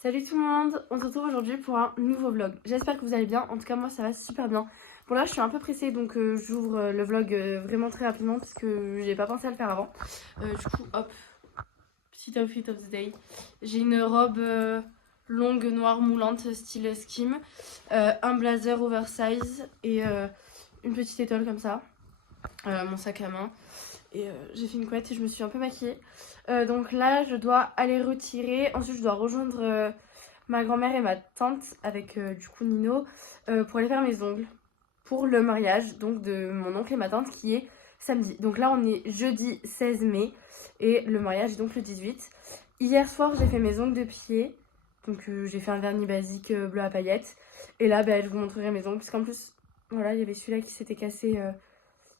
Salut tout le monde, on se retrouve aujourd'hui pour un nouveau vlog. J'espère que vous allez bien, en tout cas moi ça va super bien. Bon là je suis un peu pressée donc j'ouvre le vlog vraiment très rapidement parce que j'ai pas pensé à le faire avant. Du coup hop, petit outfit of the day. J'ai une robe longue noire moulante style skim, un blazer oversize et une petite étole comme ça, mon sac à main. Et j'ai fait une couette et je me suis un peu maquillée. Donc là je dois aller retirer, ensuite je dois rejoindre ma grand-mère et ma tante avec du coup Nino pour aller faire mes ongles pour le mariage donc de mon oncle et ma tante qui est samedi. Donc là on est jeudi 16 mai et le mariage est donc le 18. Hier soir j'ai fait mes ongles de pied, donc j'ai fait un vernis basique bleu à paillettes et là je vous montrerai mes ongles parce qu'en plus voilà il y avait celui-là qui s'était cassé,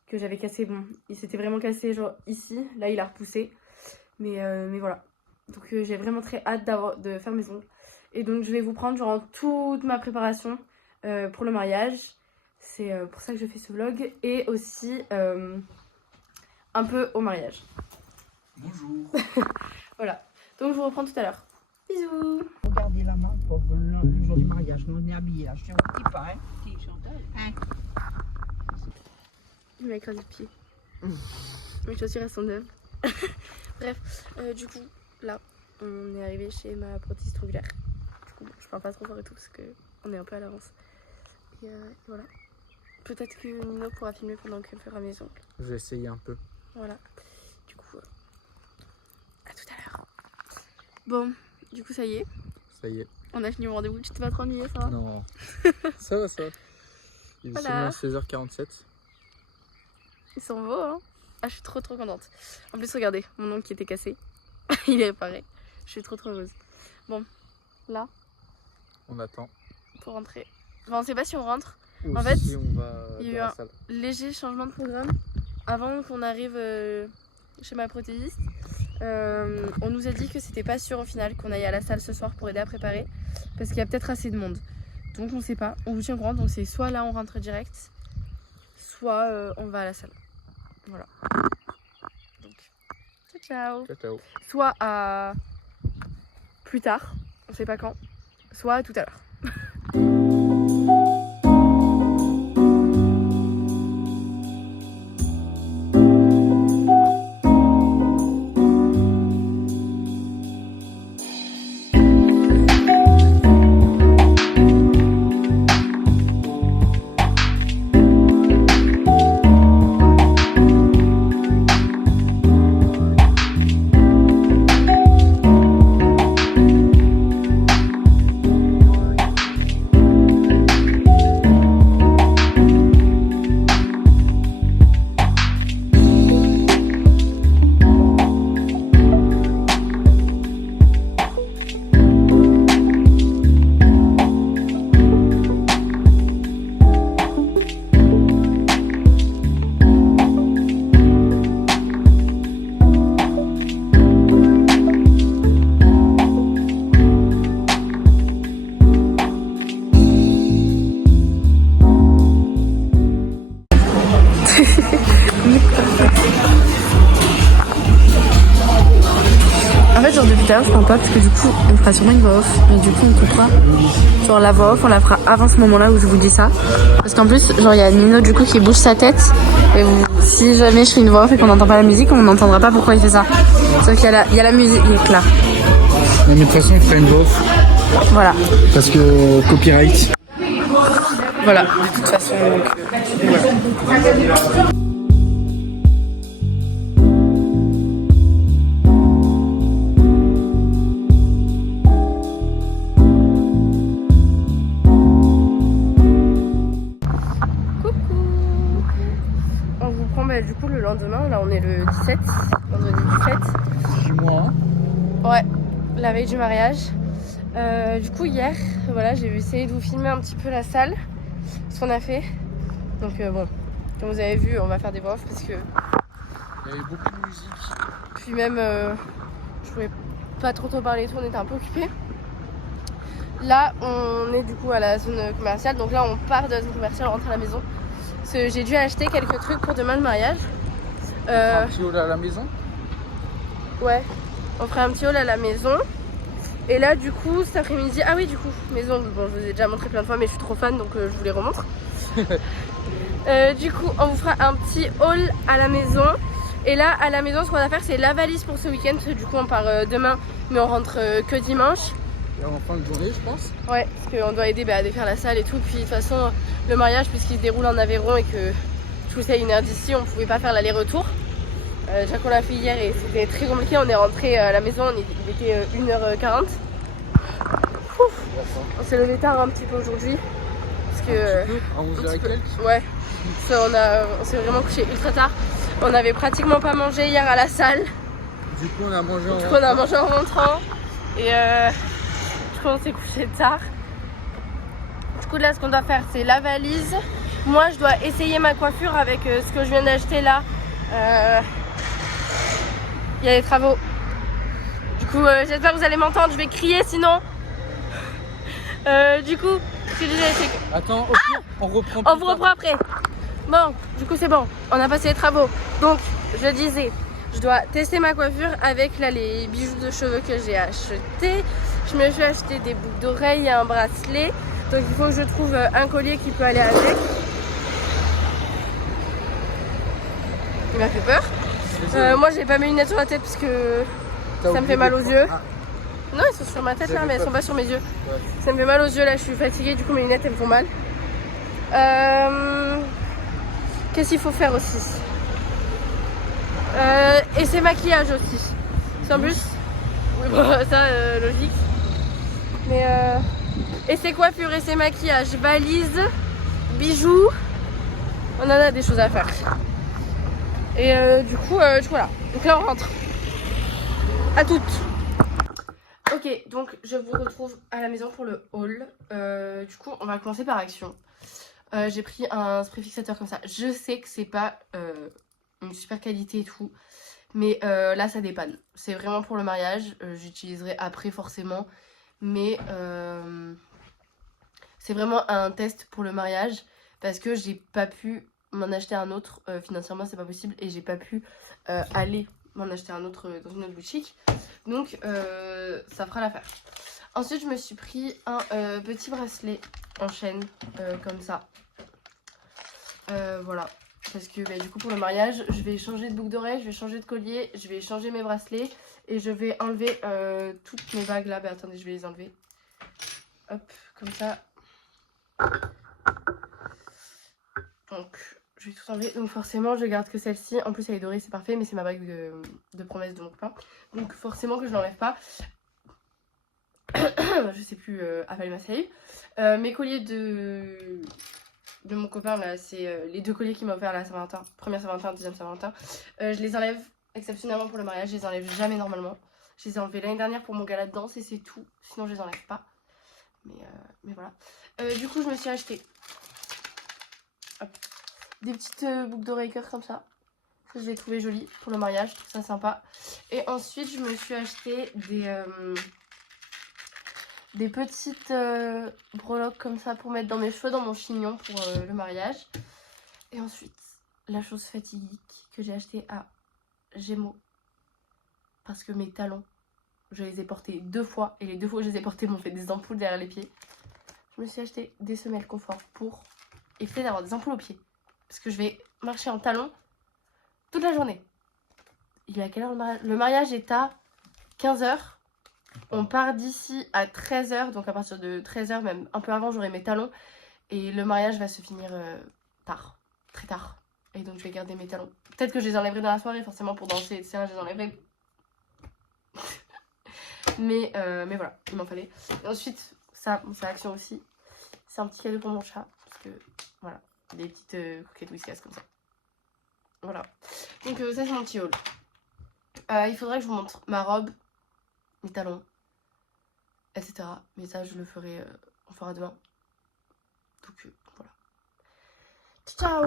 que j'avais cassé, bon il s'était vraiment cassé genre ici, là il a repoussé mais voilà. Donc j'ai vraiment très hâte de faire mes ongles. Et donc je vais vous prendre durant toute ma préparation pour le mariage. C'est pour ça que je fais ce vlog. Et aussi un peu au mariage. Bonjour. Voilà. Donc je vous reprends tout à l'heure. Bisous. Regardez la main pour le jour du mariage. Nous on est habillés là. Je suis un petit pas, hein. Petit chantage. Hein. Il m'a écrasé le pied. Mes chaussures elles sont neuves. Bref, du coup, là, on est arrivé chez ma prothésiste triangulaire. Du coup, je parle pas trop fort et tout parce qu'on est un peu à l'avance. Et voilà. Peut-être que Nino pourra filmer pendant qu'elle fera mes ongles. Je vais essayer un peu. Voilà. Du coup, à tout à l'heure. Bon, du coup, ça y est. Ça y est. On a fini mon rendez-vous. Tu t'es pas trop ennuyée, ça va? Non. Ça va, ça va. Il est Voilà. seulement 16h47. Ils sont beaux, hein? Ah, je suis trop contente. En plus, regardez, mon ongle qui était cassé, il est réparé. Je suis trop heureuse. Bon, là, On attend. pour rentrer. Enfin, on sait pas si on rentre. Ou En fait, si on va il y a eu dans la un salle. léger changement de programme. Avant qu'on arrive chez ma prothésiste, on nous a dit que c'était pas sûr au final qu'on aille à la salle ce soir pour aider à préparer. Parce qu'il y a peut-être assez de monde. Donc on sait pas, on vous tient au courant. Donc c'est soit là on rentre direct, soit on va à la salle. Voilà. Donc, ciao. Ciao, ciao. Soit à plus tard, on sait pas quand, soit à tout à l'heure. En fait, genre depuis tout à l'heure, je parle pas parce que du coup, on fera sûrement une voix off. Mais du coup, on coupera. Genre la voix off, on la fera avant ce moment-là où je vous dis ça. Parce qu'en plus, genre il y a Nino du coup qui bouge sa tête. Et si jamais je fais une voix off et qu'on n'entend pas la musique, on n'entendra pas pourquoi il fait ça. Sauf qu'il y a la musique là. Non, mais de toute façon, on ferait une voix off. Voilà. Parce que copyright. Voilà. De toute façon, donc, voilà. On vous prend du coup le lendemain, là on est le 17, vendredi 17. 6 mois. Ouais, la veille du mariage. Du coup hier, voilà, j'ai essayé de vous filmer un petit peu la salle, ce qu'on a fait. Donc bon, comme vous avez vu, on va faire des voix off parce que... Il y avait beaucoup de musique. Puis même, je pouvais pas trop parler et tout, on était un peu occupés. Là, on est du coup à la zone commerciale, donc là on part de la zone commerciale, on rentre à la maison. Parce que j'ai dû acheter quelques trucs pour demain le mariage. Un petit haul à la maison. Ouais, on fera un petit haul à la maison. Et là du coup cet après-midi, ah oui du coup mes ongles, bon je vous ai déjà montré plein de fois mais je suis trop fan donc je vous les remontre. Du coup on vous fera un petit haul à la maison. Et là à la maison ce qu'on va faire c'est la valise pour ce week-end. Du coup on part demain mais on rentre que dimanche. Et en fin de journée je pense. Ouais, parce qu'on doit aider à défaire la salle et tout. Puis de toute façon le mariage puisqu'il se déroule en Aveyron et que tout ça à 1h d'ici, on pouvait pas faire l'aller-retour. Déjà qu'on l'a fait hier et c'était très compliqué. On est rentré à la maison, il était 1h40. On s'est levé tard un petit peu aujourd'hui. Parce que. À 11h et quelques. Ouais. On s'est vraiment couché ultra tard. On avait pratiquement pas mangé hier à la salle. Du coup on a mangé en rentrant. Et du coup on s'est couché tard. Du coup là ce qu'on doit faire c'est la valise. Moi je dois essayer ma coiffure avec ce que je viens d'acheter là. Il y a des travaux. Du coup j'espère que vous allez m'entendre, je vais crier sinon. Du coup ce que je disais c'est que... Attends, au pire, on reprend. On vous reprend après. Bon, du coup c'est bon, on a passé les travaux. Donc je disais, je dois tester ma coiffure avec là les bijoux de cheveux que j'ai achetés. Je me suis acheté des boucles d'oreilles et un bracelet. Donc il faut que je trouve un collier qui peut aller avec. Il m'a fait peur. Moi j'ai pas mes lunettes sur la tête parce que ça me fait mal aux yeux. Ah. Non, ils sont sur ma tête là, mais elles sont pas sur mes yeux. Ouais. Ça me fait mal aux yeux là, je suis fatiguée, du coup mes lunettes elles me font mal. Qu'est-ce qu'il faut faire aussi? Et c'est maquillage aussi. Sans plus. Oui, bon, ça logique. Mais et c'est coiffure et c'est maquillage, valise, bijoux. On en a des choses à faire. Et du coup voilà. Donc là on rentre. À toutes. Ok, donc je vous retrouve à la maison pour le haul. Du coup on va commencer par Action. J'ai pris un spray fixateur comme ça. Je sais que c'est pas une super qualité et tout. Mais là ça dépanne. C'est vraiment pour le mariage. J'utiliserai après forcément. Mais c'est vraiment un test pour le mariage. Parce que j'ai pas pu m'en acheter un autre. Financièrement c'est pas possible. Et j'ai pas pu aller m'en acheter un autre dans une autre boutique. Donc ça fera l'affaire. Ensuite je me suis pris un petit bracelet en chaîne comme ça. Voilà. Parce que du coup pour le mariage je vais changer de boucle d'oreille, je vais changer de collier, je vais changer mes bracelets. Et je vais enlever toutes mes bagues là. Attendez, je vais les enlever. Hop, comme ça. Donc je vais tout enlever. Donc forcément je garde que celle-ci. En plus elle est dorée, c'est parfait. Mais c'est ma bague de promesse de mon copain. Donc forcément que je l'enlève pas. Je sais plus avaler ma salive. Mes colliers de mon copain là, c'est les deux colliers qu'il m'a offert à la Saint-Valentin. Première Saint-Valentin, deuxième Saint-Valentin. Je les enlève exceptionnellement pour le mariage. Je les enlève jamais normalement. Je les ai enlevés l'année dernière pour mon gala de danse et c'est tout. Sinon je les enlève pas. Mais voilà. Du coup je me suis acheté des petites boucles d'oreilles cœur comme ça. Ça je l'ai trouvé joli pour le mariage. Je trouve ça sympa. Et ensuite je me suis acheté des petites breloques comme ça pour mettre dans mes cheveux, dans mon chignon pour le mariage. Et ensuite, la chose fatidique que j'ai acheté à Gémeaux. Parce que mes talons, je les ai portés 2 fois. Et les 2 fois que je les ai portés m'ont fait des ampoules derrière les pieds. Je me suis acheté des semelles confort pour éviter d'avoir des ampoules aux pieds. Parce que je vais marcher en talons toute la journée. Il est à quelle heure le mariage? Le mariage est à 15 h. On part d'ici à 13 h, donc à partir de 13 h, même un peu avant, j'aurai mes talons. Et le mariage va se finir tard, très tard. Et donc je vais garder mes talons. Peut-être que je les enlèverai dans la soirée, forcément pour danser, etc. Je les enlèverai. mais voilà, il m'en fallait. Et ensuite, ça, c'est Action aussi. C'est un petit cadeau pour mon chat. Parce que, voilà, des petites coquettes Whiskas comme ça. Voilà. Donc ça, c'est mon petit haul. Il faudrait que je vous montre ma robe, mes talons, etc. Mais ça je le ferai, on fera demain. Donc voilà. Ciao.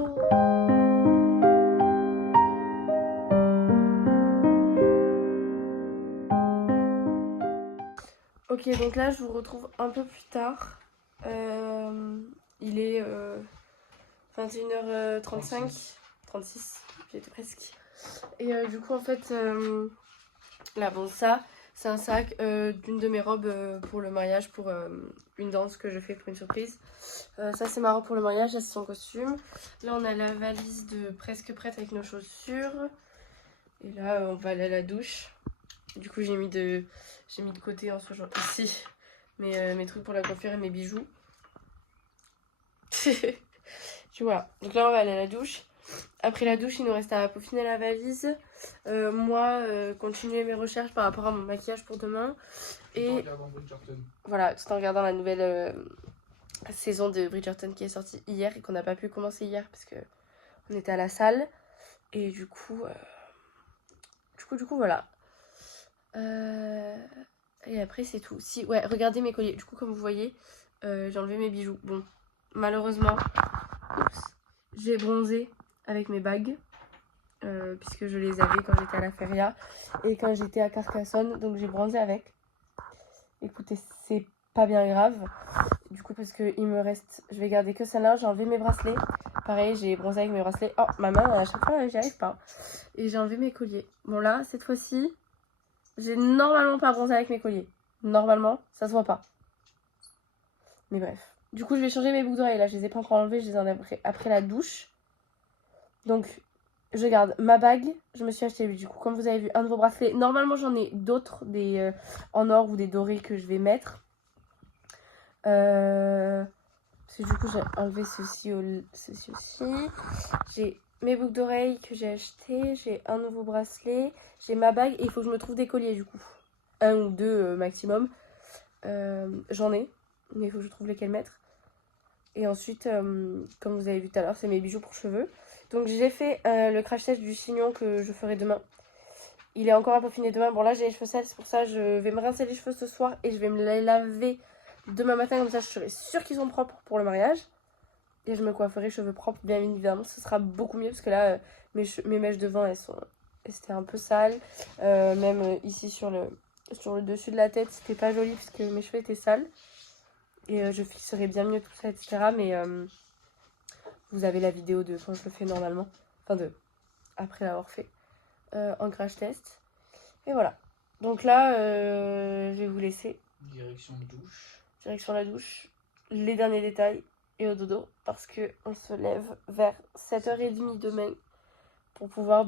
Ok, donc là je vous retrouve un peu plus tard. Il est 21h35, 36, j'étais presque. Et du coup en fait là bon ça C'est un sac d'une de mes robes pour le mariage, pour une danse que je fais pour une surprise. Ça c'est ma robe pour le mariage, là c'est son costume. Là on a la valise de presque prête avec nos chaussures. Et là on va aller à la douche. Du coup j'ai mis de côté en ce genre ici mes trucs pour la coiffure et mes bijoux. Tu vois. Donc là on va aller à la douche. Après la douche, il nous reste à peaufiner la valise. Moi, continuer mes recherches par rapport à mon maquillage pour demain. Et voilà, tout en regardant la nouvelle saison de Bridgerton qui est sortie hier et qu'on n'a pas pu commencer hier parce que on était à la salle. Et du coup voilà. Et après c'est tout. Si, ouais, regardez mes colliers. Du coup, comme vous voyez, j'ai enlevé mes bijoux. Bon, malheureusement, j'ai bronzé avec mes bagues puisque je les avais quand j'étais à la feria et quand j'étais à Carcassonne, donc j'ai bronzé avec. Écoutez, c'est pas bien grave du coup parce que il me reste, je vais garder que celle-là. J'ai enlevé mes bracelets, pareil j'ai bronzé avec mes bracelets. Oh ma main à chaque fois j'y arrive pas. Et j'ai enlevé mes colliers. Bon là cette fois-ci j'ai normalement pas bronzé avec mes colliers, normalement ça se voit pas, mais bref. Du coup je vais changer mes boucles d'oreilles, là je les ai pas encore enlevées, je les enlève après la douche. Donc je garde ma bague, je me suis acheté du coup comme vous avez vu un nouveau bracelet. Normalement j'en ai d'autres, des en or ou des dorés que je vais mettre. Parce que du coup j'ai enlevé ceci aussi. J'ai mes boucles d'oreilles que j'ai achetées, j'ai un nouveau bracelet, j'ai ma bague et il faut que je me trouve des colliers du coup. Un ou deux maximum. J'en ai, mais il faut que je trouve lesquels mettre. Et ensuite, comme vous avez vu tout à l'heure, c'est mes bijoux pour cheveux. Donc j'ai fait le crash test du chignon que je ferai demain. Il est encore à peaufiner demain. Bon là j'ai les cheveux sales, c'est pour ça je vais me rincer les cheveux ce soir et je vais me les laver demain matin. Comme ça je serai sûre qu'ils sont propres pour le mariage. Et je me coifferai cheveux propres bien évidemment. Ce sera beaucoup mieux parce que là mes mèches devant c'était un peu sales. Même ici sur le dessus de la tête c'était pas joli parce que mes cheveux étaient sales. Et je fixerai bien mieux tout ça, etc. Mais vous avez la vidéo de quand je le fais normalement. Enfin, après l'avoir fait en crash test. Et voilà. Donc là, je vais vous laisser. Direction douche. Direction la douche. Les derniers détails et au dodo. Parce qu'on se lève vers 7h30 demain. Pour pouvoir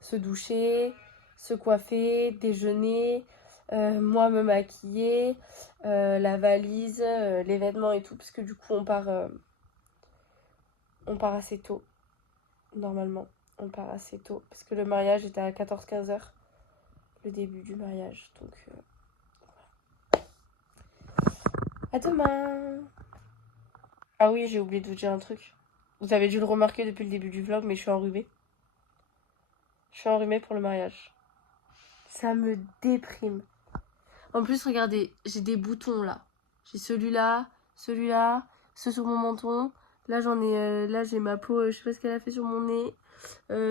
se doucher, se coiffer, déjeuner. Moi me maquiller, la valise, les vêtements et tout, parce que du coup on part assez tôt, normalement, on part assez tôt, parce que le mariage était à 14-15 heures, le début du mariage, donc voilà. À demain. Ah oui, j'ai oublié de vous dire un truc, vous avez dû le remarquer depuis le début du vlog, mais je suis enrhumée. Je suis enrhumée pour le mariage. Ça me déprime. En plus, regardez, j'ai des boutons là. J'ai celui-là, ceux sur mon menton. Là, là, j'ai ma peau, je sais pas ce qu'elle a fait sur mon nez.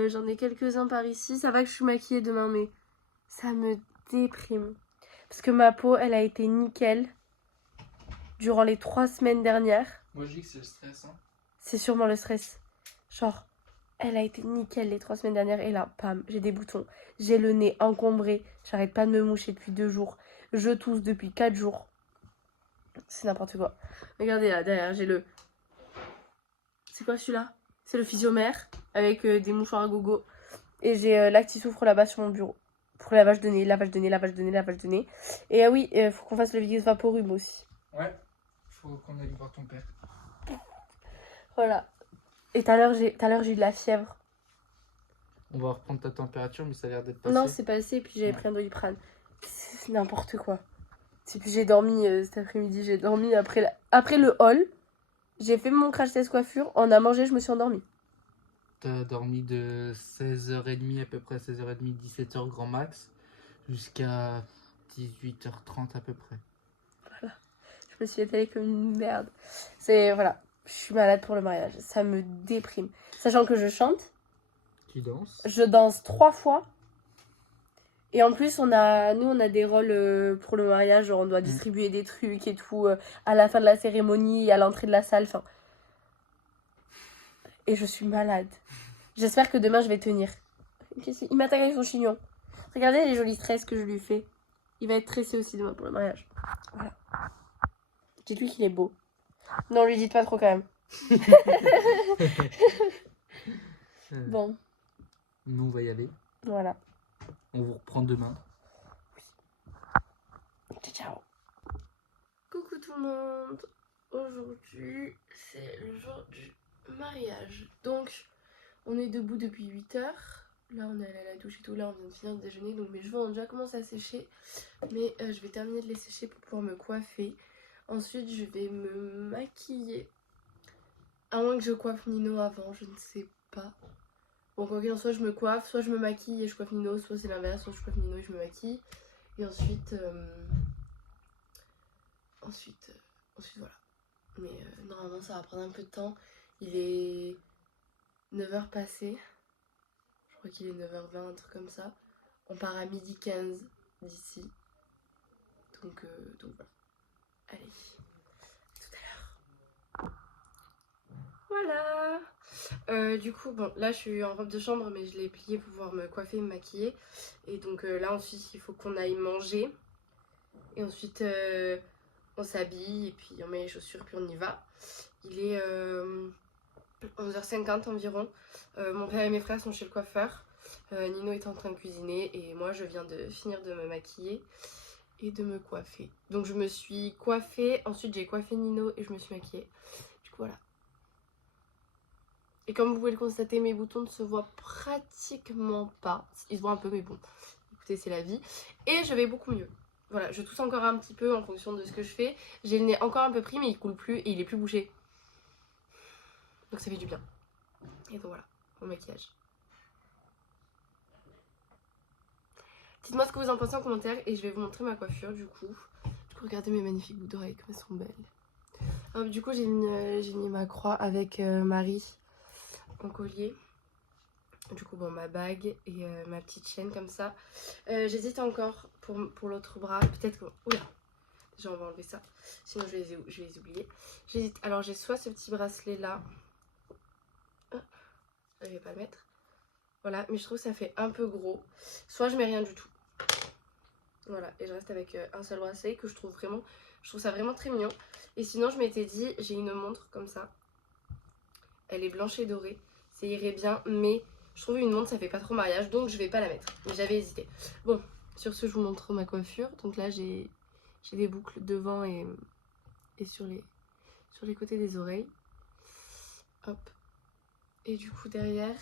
J'en ai quelques-uns par ici. Ça va que je suis maquillée demain, mais ça me déprime. Parce que ma peau, elle a été nickel durant les 3 semaines dernières. Moi, je dis que c'est le stress. Hein. C'est sûrement le stress. Genre, elle a été nickel les 3 semaines dernières. Et là, pam, j'ai des boutons. J'ai le nez encombré. J'arrête pas de me moucher depuis 2 jours. Je tousse depuis 4 jours. C'est n'importe quoi. Regardez là, derrière, j'ai le... C'est quoi celui-là? C'est le physiomère avec des mouchoirs à gogo. Et j'ai l'acti-soufre là-bas sur mon bureau. Pour lavage de nez, lavage de nez, lavage de nez, lavage de nez. Et ah oui, faut qu'on fasse le vidéo vaporub aussi. Ouais, faut qu'on aille voir ton père. Voilà. Et tout à l'heure, j'ai eu de la fièvre. On va reprendre ta température, mais ça a l'air d'être passé. Non, c'est passé, et puis j'avais pris un Doliprane. C'est n'importe quoi. Et puis j'ai dormi cet après-midi, j'ai dormi après le haul. J'ai fait mon crash test coiffure, on a mangé, je me suis endormie. T'as dormi de 16h30 à peu près, 16h30, 17h grand max, jusqu'à 18h30 à peu près. Voilà. Je me suis étalée comme une merde. Voilà, je suis malade pour le mariage, ça me déprime. Sachant que je chante. Tu danses? Je danse 3 fois. Et en plus, nous, on a des rôles pour le mariage. Genre on doit distribuer des trucs et tout à la fin de la cérémonie, à l'entrée de la salle. Enfin... Et je suis malade. J'espère que demain, je vais tenir. Il m'attaque avec son chignon. Regardez les jolies tresses que je lui fais. Il va être tressé aussi demain pour le mariage. Voilà. Dites-lui qu'il est beau. Non, lui dites pas trop quand même. Bon. Nous, on va y aller. Voilà. On vous reprend demain. Ciao. Coucou tout le monde. Aujourd'hui, c'est le jour du mariage. Donc, on est debout depuis 8 heures. Là, on est allé à la douche et tout. Là, on vient de finir de déjeuner. Donc, mes cheveux ont déjà commencé à sécher. Mais je vais terminer de les sécher pour pouvoir me coiffer. Ensuite, je vais me maquiller. À moins que je coiffe Nino avant, je ne sais pas. Bon, quoi qu'il en soit, je me coiffe. Soit je me maquille et je coiffe Nino. Soit c'est l'inverse. Soit je coiffe Nino et je me maquille. Et ensuite, ensuite voilà. Mais normalement, ça va prendre un peu de temps. Il est 9h passé. Je crois qu'il est 9h20, un truc comme ça. On part à 12h15 d'ici. Donc voilà. Allez, tout à l'heure. Voilà. Du coup, bon, là je suis en robe de chambre, mais je l'ai pliée pour pouvoir me coiffer et me maquiller. Et donc là, ensuite, il faut qu'on aille manger. Et ensuite, on s'habille et puis on met les chaussures, puis on y va. Il est 11h50 environ. Mon père et mes frères sont chez le coiffeur. Nino est en train de cuisiner et moi, je viens de finir de me maquiller et de me coiffer. Donc je me suis coiffée, ensuite j'ai coiffé Nino et je me suis maquillée. Du coup voilà. Et comme vous pouvez le constater, mes boutons ne se voient pratiquement pas. Ils se voient un peu mais bon, écoutez c'est la vie. Et je vais beaucoup mieux. Voilà, je tousse encore un petit peu en fonction de ce que je fais. J'ai le nez encore un peu pris mais il coule plus et il est plus bouché. Donc ça fait du bien. Et donc voilà, mon maquillage. Dites-moi ce que vous en pensez en commentaire et je vais vous montrer ma coiffure du coup. Regardez mes magnifiques boucles d'oreilles comme elles sont belles. Alors, du coup j'ai mis ma croix avec Marie en collier. Du coup bon ma bague et ma petite chaîne comme ça. J'hésite encore pour l'autre bras. Peut-être que... Oula, déjà on va enlever ça. Sinon je vais les oublier. J'hésite. Alors j'ai soit ce petit bracelet là. Je vais pas le mettre. Voilà, mais je trouve que ça fait un peu gros. Soit je mets rien du tout. Voilà, et je reste avec un seul bracelet que je trouve ça vraiment très mignon. Et sinon je m'étais dit, j'ai une montre comme ça. Elle est blanche et dorée. Ça irait bien, mais je trouve une montre ça fait pas trop mariage, donc je vais pas la mettre. Mais j'avais hésité. Bon, sur ce je vous montre ma coiffure. Donc là j'ai des boucles devant et sur les côtés des oreilles. Hop. Et du coup derrière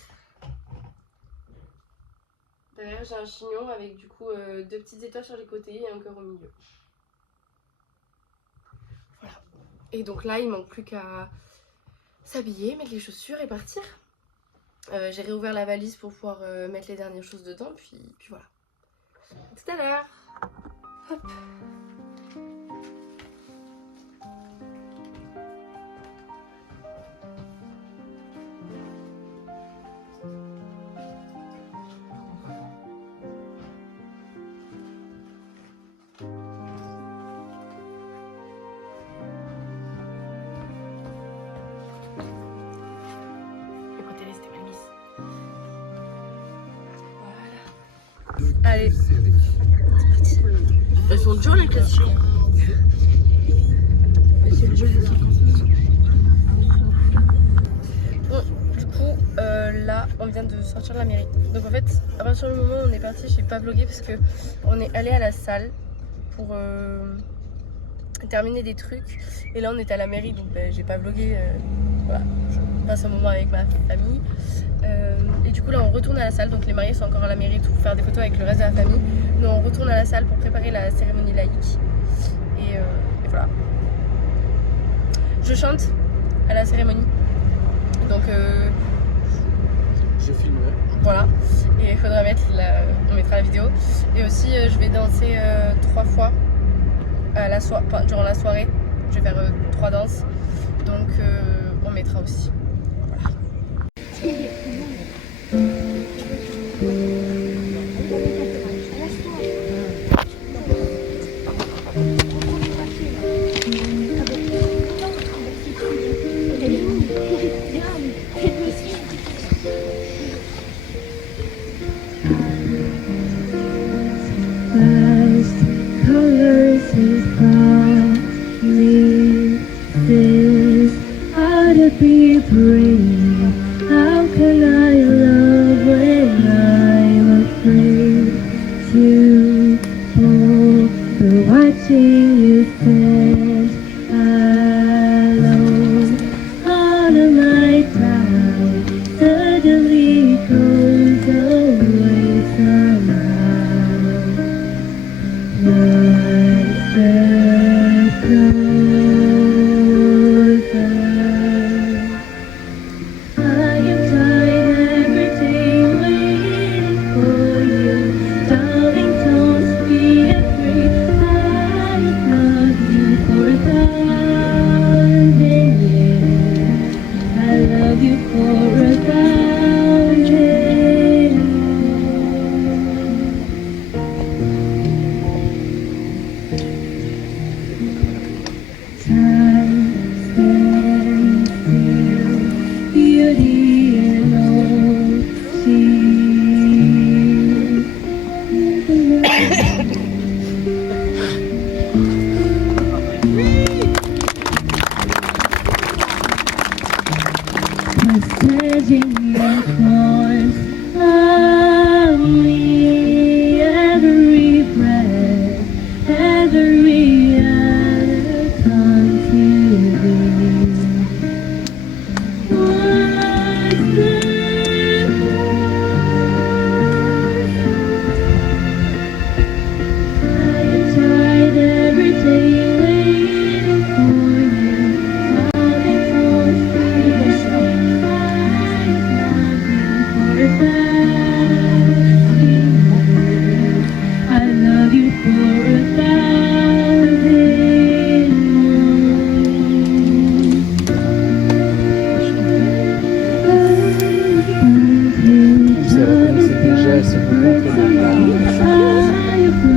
j'ai un chignon avec du coup 2 petites étoiles sur les côtés et un cœur au milieu. Voilà. Et donc là il manque plus qu'à s'habiller, mettre les chaussures et partir. J'ai réouvert la valise pour pouvoir mettre les dernières choses dedans, puis voilà. À tout à l'heure. Hop. Allez, elles sont dures les questions. C'est le jeu de 50 minutes. Bon, du coup, là, on vient de sortir de la mairie. Donc en fait, à partir du moment où on est parti, j'ai pas vlogué parce que on est allé à la salle pour terminer des trucs. Et là, on était à la mairie, donc j'ai pas vlogué. Voilà, je passe un moment avec ma famille. Et du coup là on retourne à la salle, donc les mariés sont encore à la mairie pour faire des photos avec le reste de la famille. Nous on retourne à la salle pour préparer la cérémonie laïque. Et voilà. Je chante à la cérémonie. Donc je filmerai. Voilà. Et il faudra mettre on mettra la vidéo. Et aussi je vais danser 3 fois durant la soirée. Je vais faire 3 danses. Donc on mettra aussi. Voilà. you stand alone. All of my doubt suddenly goes away somehow. One step closer. I am tired every day waiting for you. Darling, don't be afraid. I love you for 1,000 years. I love you for 1,000 years. Time stands still, beauty and all Massaging your thorns of me, every breath, every hour comes to thee. One step closer. I am tired every day waiting for you. Darling, don't be afraid. I love you for 1,000 years. I love you for 1,000 years. Vous la connaissez déjà, elle se vous gonfle de I love you for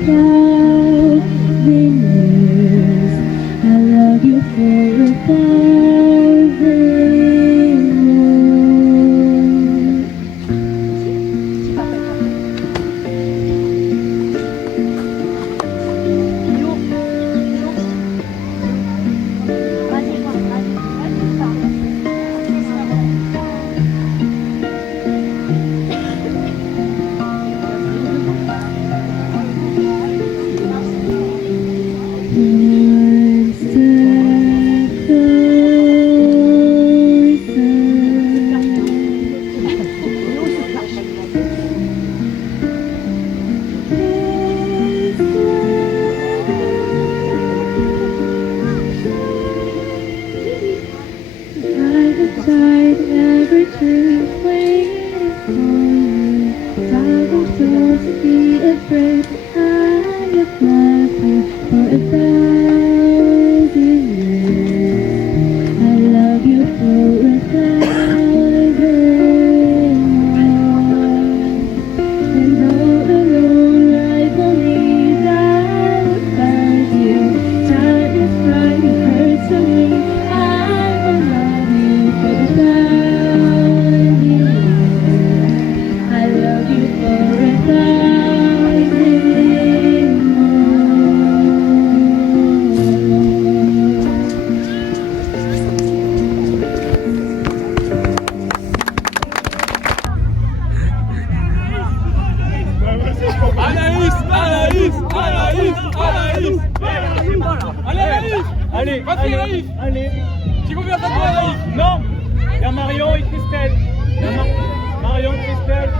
1,000 years. I love you for 1,000 years. One step closer. I've every day waiting for you. Darling, don't be afraid. I have loved you for 1,000 years. I love you for 1,000 years. And all alone life only I've found you. Time is right, it hurts to me. I will love you for 1,000 years. I love you for 1,000 years. Anaïs, Anaïs, Anaïs, Anaïs. Allez, vas-y Anaïs. Allez. Qui vous vient à toi Anaïs? Non. Il y a Marion et Christelle. Il y a Marion et Christelle.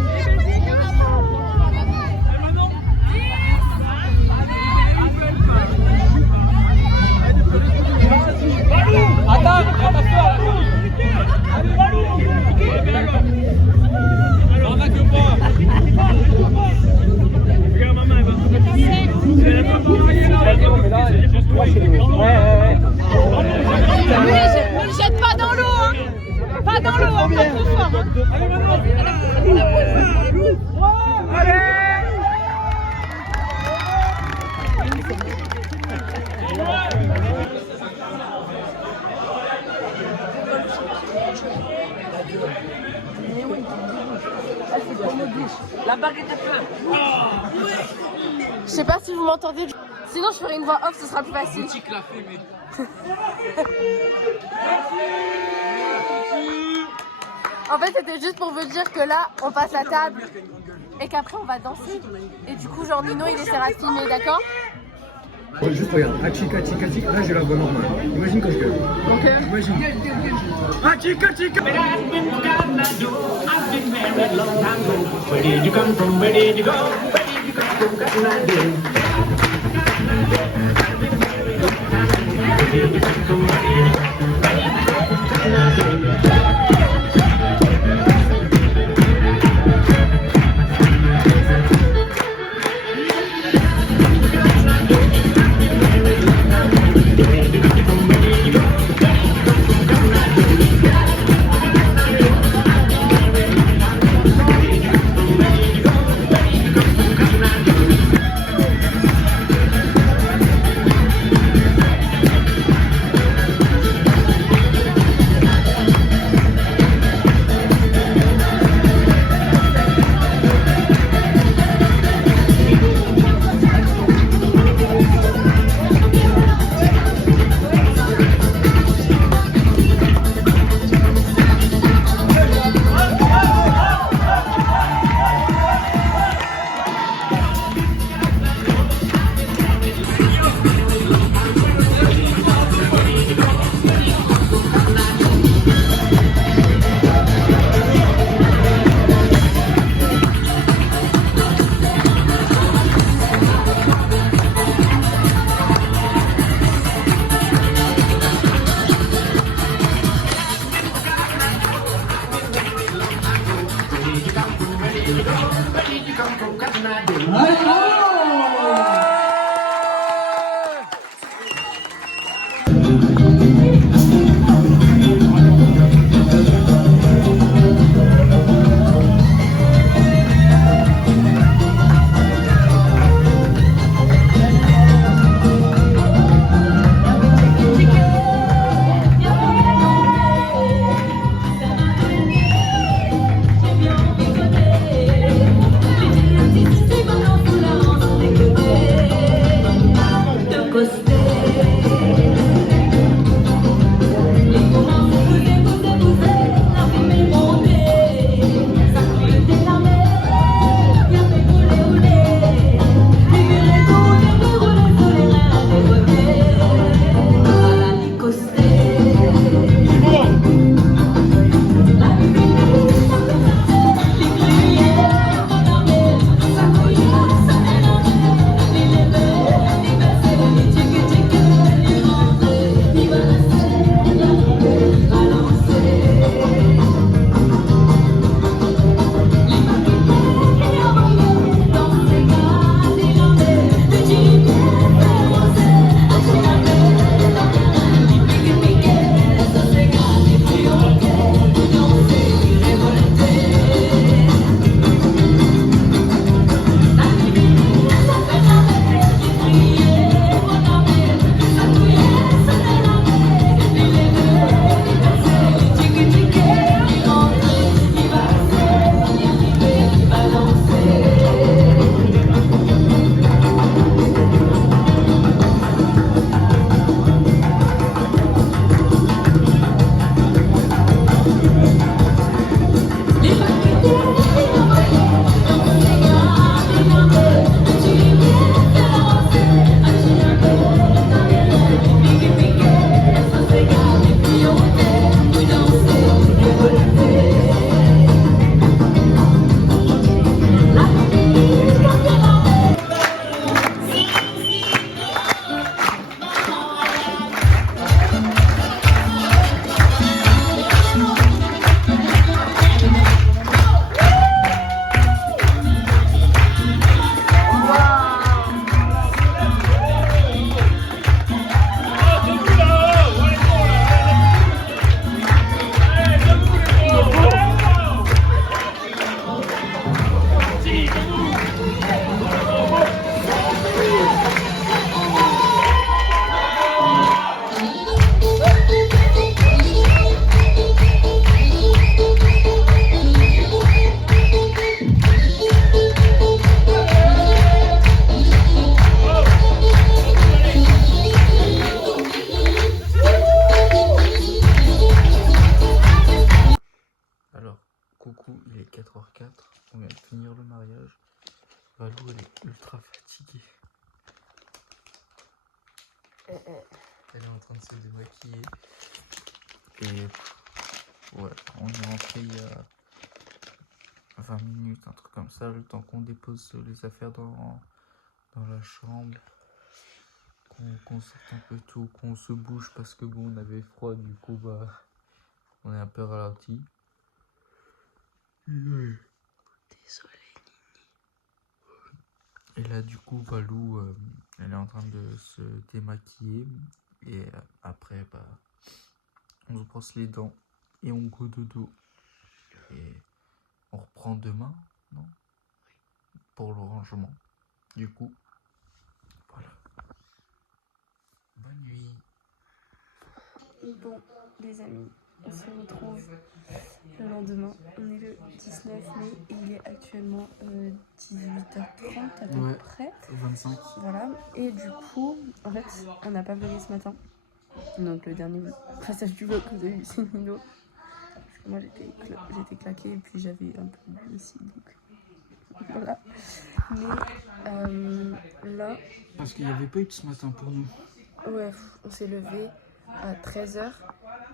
Attends, attention. Allez, Valou. On n'a que pas. Regarde maman, elle va. Ne le jette pas dans l'eau, hein. Pas dans l'eau, hein, pas trop fort. Hein. Allez maintenant. Allez. La baguette est pleine. Je sais pas si vous m'entendez. Sinon, je ferai une voix off, ce sera plus facile. l'a fait, mais... En fait, c'était juste pour vous dire que là, on passe la table et qu'après, on va danser. Et du coup, genre, Nino, il essaiera de filmer, d'accord? Ouais, juste regarde. Achika, chika, chika. Là, j'ai la voix normale. Imagine quand je gueule. Ok. Imagine. Achika, chika. Where did you come from? Where did you go? Where did you come from? Elle est en train de se démaquiller. Et ouais, on est rentré il y a 20 minutes, un truc comme ça, le temps qu'on dépose les affaires dans la chambre, qu'on sorte un peu tout, qu'on se bouge parce que bon, on avait froid, du coup bah on est un peu ralenti. Désolé. Et là du coup Valou, elle est en train de se démaquiller et après bah on se brosse les dents et on go dodo. Et on reprend demain, non? Pour le rangement. Du coup, voilà. Bonne nuit. Bon, les amis, on se retrouve le lendemain. On est le 19 mai et il est actuellement 18h30 à peu près. 25. Voilà, et du coup, en fait, on n'a pas vlogué ce matin. Donc le dernier passage du vlog que vous avez vu, c'est Nino. Parce que moi j'étais claquée et puis j'avais un peu bu aussi. Donc voilà. Mais là. Parce qu'il n'y avait pas eu de ce matin pour nous. Ouais, on s'est levé à 13h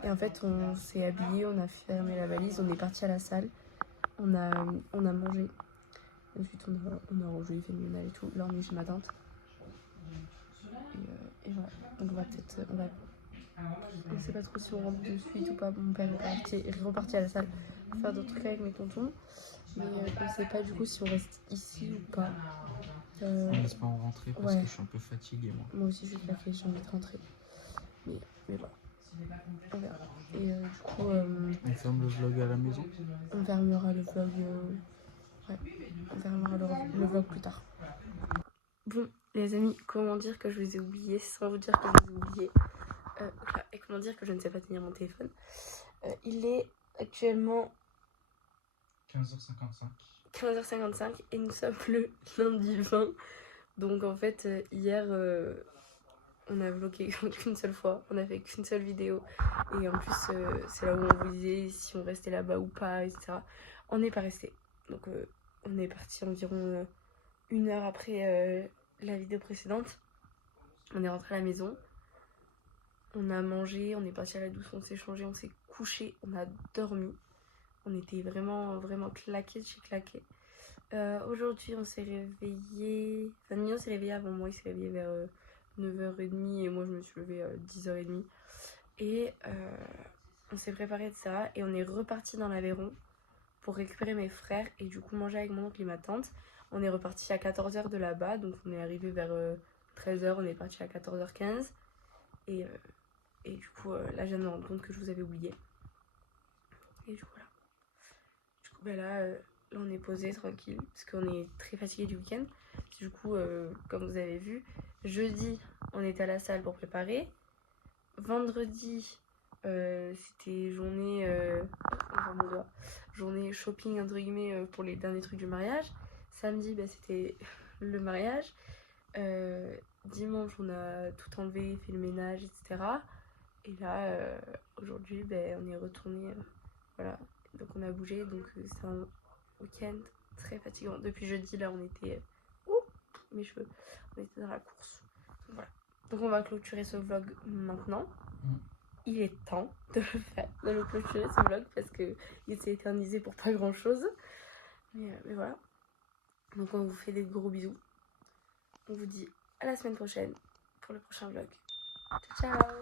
et en fait on s'est habillé, on a fermé la valise, on est parti à la salle, on a mangé. Ensuite on a rangé, fait le ménage et tout. Là on est chez ma tante. Et voilà. Donc on sait pas trop si on rentre de suite ou pas. Mon père est reparti à la salle faire d'autres trucs avec mes tontons. Mais on sait pas du coup si on reste ici ou pas. On laisse pas en rentrer parce que je suis un peu fatiguée moi. Moi aussi je suis claquée, j'ai envie de rentrer. Mais voilà. On verra. Et du coup. On ferme le vlog à la maison. On fermera le vlog. Ouais, on fermera le vlog plus tard. Bon, les amis, comment dire que je vous ai oublié sans vous dire que je vous ai oublié. Et comment dire que je ne sais pas tenir mon téléphone. Il est actuellement 15h55. 15h55 et nous sommes le lundi 20. Donc en fait, hier, on a vlogué qu'une seule fois. On a fait qu'une seule vidéo. Et en plus, c'est là où on vous disait si on restait là-bas ou pas, etc. On n'est pas resté. Donc on est parti environ 1 heure après la vidéo précédente. On est rentré à la maison. On a mangé, on est parti à la douche, on s'est changé, on s'est couché, on a dormi. On était vraiment claqués de chez claqués. Aujourd'hui, on s'est réveillé. Enfin, Mignon s'est réveillé avant moi, il s'est réveillé vers 9h30 et moi je me suis levée à 10h30. Et on s'est préparé, etc. Et on est reparti dans l'Aveyron pour récupérer mes frères et du coup manger avec mon oncle et ma tante. On est reparti à 14h de là-bas, donc on est arrivé vers 13h, on est parti à 14h15. Et du coup, là, je viens de me rendre compte que je vous avais oublié. Et du coup, voilà. Du coup, là, on est posé tranquille, parce qu'on est très fatigué du week-end. Du coup, comme vous avez vu, jeudi, on était à la salle pour préparer. Vendredi, c'était journée shopping, entre guillemets, pour les derniers trucs du mariage. Samedi, c'était le mariage. Dimanche, on a tout enlevé, fait le ménage, etc. Et là, aujourd'hui, on est retourné, voilà. Donc on a bougé, donc c'est un week-end très fatigant. Depuis jeudi, là, on était... mes cheveux, on était dans la course. Donc, voilà. Donc on va clôturer ce vlog maintenant. Il est temps de le clôturer ce vlog parce qu'il s'est éternisé pour pas grand chose. Mais voilà. Donc on vous fait des gros bisous. On vous dit à la semaine prochaine pour le prochain vlog. Ciao ciao.